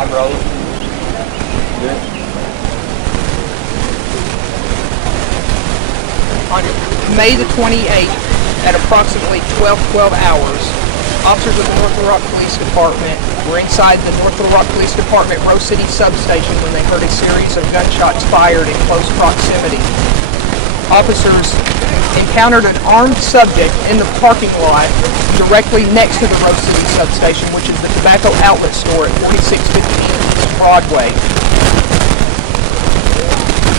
I'm rolling. On May the 28th, at approximately 12 hours, officers of the North Little Rock Police Department were inside the North Little Rock Police Department Rose City substation when they heard a series of gunshots fired in close proximity. Officers encountered an armed subject in the parking lot directly next to the Rose City substation, which is the tobacco outlet store at 4650 East Broadway.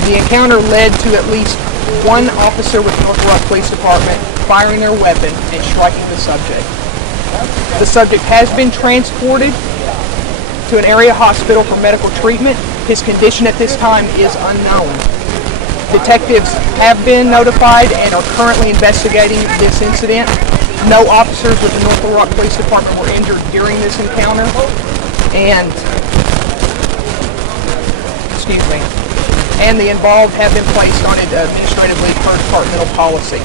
The encounter led to at least one officer with the North Little Rock Police Department firing their weapon and striking the subject. The subject has been transported to an area hospital for medical treatment. His condition at this time is unknown. Detectives have been notified and are currently investigating this incident. No officers with the North Little Rock Police Department were injured during this encounter. And the involved have been placed on administrative leave per departmental policy.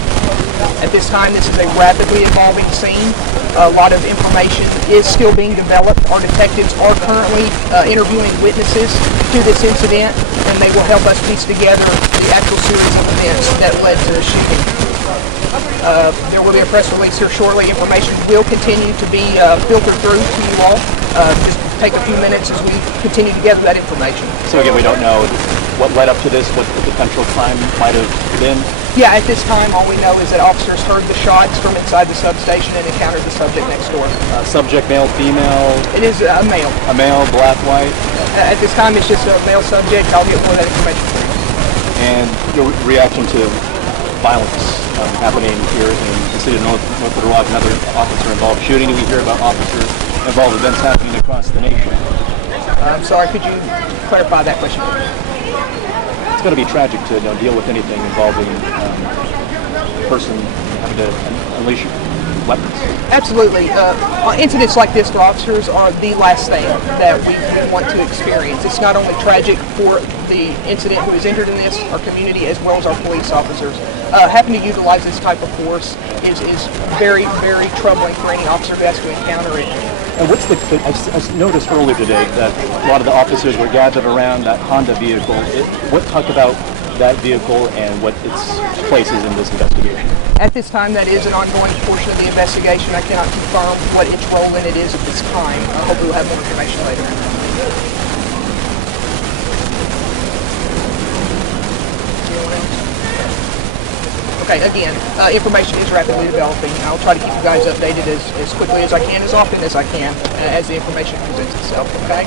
At this time, this is a rapidly evolving scene. A lot of information is still being developed. Our detectives are currently interviewing witnesses to this incident, and they will help us piece together the actual series of events that led to the shooting. There will be a press release here shortly. Information will continue to be filtered through to you all. Just take a few minutes as we continue to gather that information. So again, we don't know what led up to this, what the potential crime might have been? Yeah, at this time, all we know is that officers heard the shots from inside the substation and encountered the subject next door. Subject, male, female? It is a male. A male, black, white? At this time, it's just a male subject. I'll get more of that information for you. And your reaction to violence happening here in the city of North Little Rock, another officer-involved shooting? We hear about officer-involved events happening across the nation. I'm sorry, could you clarify that question? It's going to be tragic to deal with anything involving a person having to unleash weapons. Absolutely. Incidents like this for officers are the last thing that we want to experience. It's not only tragic for the incident who is injured in this, our community, as well as our police officers. Having to utilize this type of force is very, very troubling for any officer who has to encounter it. And what's I noticed earlier today that a lot of the officers were gathered around that Honda vehicle. Talk about that vehicle and what its place is in this investigation. At this time, that is an ongoing portion of the investigation. I cannot confirm what its role in it is at this time. Hopefully we'll have more information later. Okay, again, information is rapidly developing. I'll try to keep you guys updated as quickly as I can, as often as I can, as the information presents itself, okay?